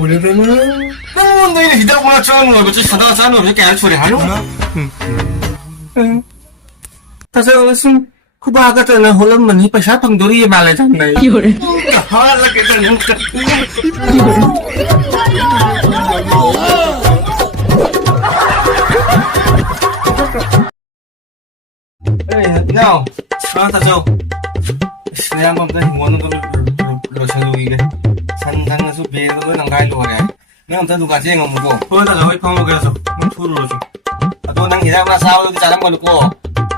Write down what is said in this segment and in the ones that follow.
오래되나? 너희는 히다구나 짜는 거 어째 사다가 짜는 거 이렇게 안 소리 하려나? 응. 다서 좀 쿠바가 전에 홀람만이 빠샤 방돌이 말해 잡네. 요래. 하라 깨잖아. Nào, ta châu. Xem không thấy muốn nó lo sang lui cái. San thằng nó giúp bé nó mới nằm gai luôn này. Nếu không thấy đủ cả trên ngầm một bộ. Thôi ta châu phong lo cái rồi. Nó thu rồi. Tôi đang nghĩ ra là sao tôi trả con được cô.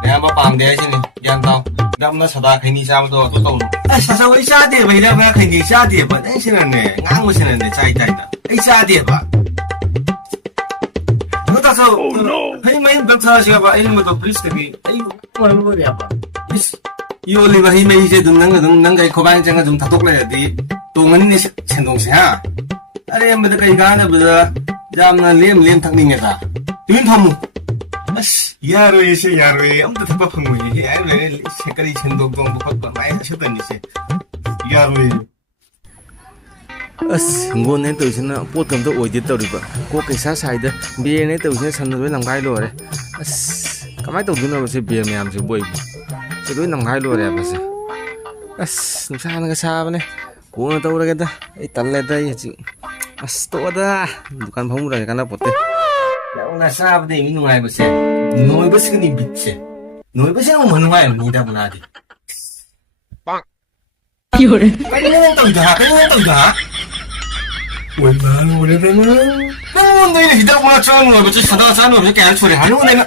Để em bảo bằng đấy chứ này. Giang tao. Đâm nó sada khai ni sao tôi tao. Sao ấy xa đi vậy đâu khai ni xa đi vậy. Đấy xin này ngang với xin này chạy chạy đó. Ấy xa đi vậy. 그래서 헤이메인 병사시가 봐 이름도 브리스테비 이거 뭐야 봐 이 올리가 헤이메 이제 듣는 거 고반장가 좀 다독래야 돼 동은이 천동시야 아래 뭐다 그 이가나 보다 잠나 렘 탁닝에다 윤 탐무 아씨 야로이 아무도 답답한 거지 야로이 색깔이 천동동 뭐 많이 하셨던 이제 야로이 ngôn nên từ xin buộc cầm tôi ủi tiết tàu được vậy cô cảnh sát xài đấy bia nên từ xin săn đối làm gai rồi đấy cái máy tàu nó sẽ bia mềm sẽ bụi sẽ đối làm gai rồi đấy bác sĩ làm sao nó cái sao này cô nó tàu ra cái đó ấy tận lên đây chị tốt đó bukan phong rồi cái nào bột đấy đâu là sao thì mình ngoài bác sĩ nói bác sĩ cái gì bị chết nói bác sĩ không muốn ngoài mình đã muốn gì 요래. cái này hả 얼마나 오래되나? 너희는 히다구나 짜는 거 어째 사다가 짜는 거 이렇게 안 소리 하려고 내가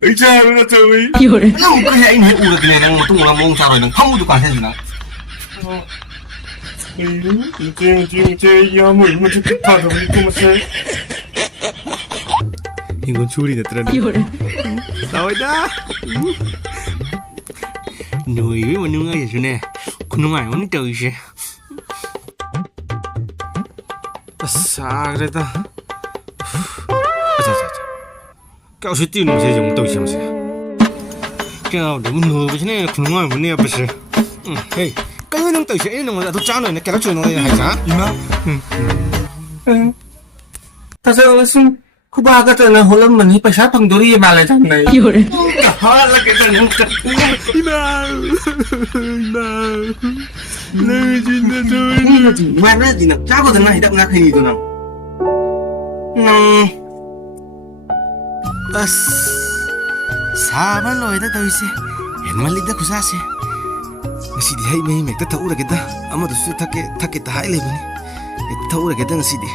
의자를 저기 요래. nó một cái anh hệ u được cái này đang một tung là mông sao rồi đừng không có được quản thế gì nào 이제 야뭐 이거 좀 급하다 우리 또 무슨 이건 줄이 됐더라 요래. 나와있다 너희 왜 먹는 거야 주네 그놈아 오늘 또 이제 아싸 그래다 아자자자 까우시 뛰는 새 좀 또 이시면서 저 너무 너무 지네 그놈아 뭐네 앞에서 헤이 까우는 또 이제 이런 거도 짜는 내 깨가 주는 거야 하자 이마 응 다서 무슨 쿠바가 전에 홀람만이 빠샤 방돌이 말해 잡네 요래. 하라 깨잖아 이마 내 진짜 좋은 ngoài nó gì nào cháu có này đậm ngạc hình gì tụi nào 사발 너에다 더 있어 옛말리다 구사시 시디 헤이메이 맥다 타오르겠다 아마도 수 탔겠다 하이레브니 타오르겠다 시디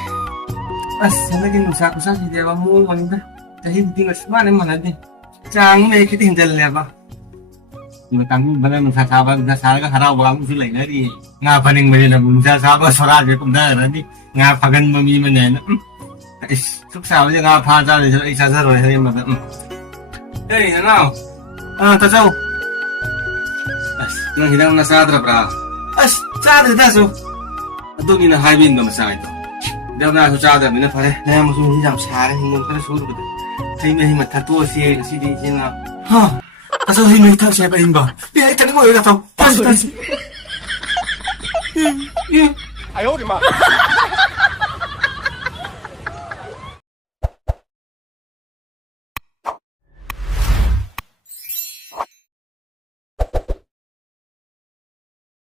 생각이 누사 구사 시대가 뭐 뭔데 자기 딩을 수많은 만한데 장내 cái tình chân lẹp à mà tăng bên mình sao bên sao cái khara vào cũng lấy nó đi nga phần mình là mình sao cái sora thì cũngได้rồi đi nga phần mình mình này lúc sau thì nga pha ra thì ấy sao rồi hay mà đây thế nào ta sao nó hiện đang là sao rồi bà sao thì ta sao tôi nghĩ là hai bên đồng sai rồi đeo na sao rồi mình phải đây một số giảm sai thì mình phải số được thấy mình mà thật tua xe cái gì thế nào ha sao hình mình thật xe bay hình bảo đi hãy cắn ngồi ra phòng 哎呦我的妈！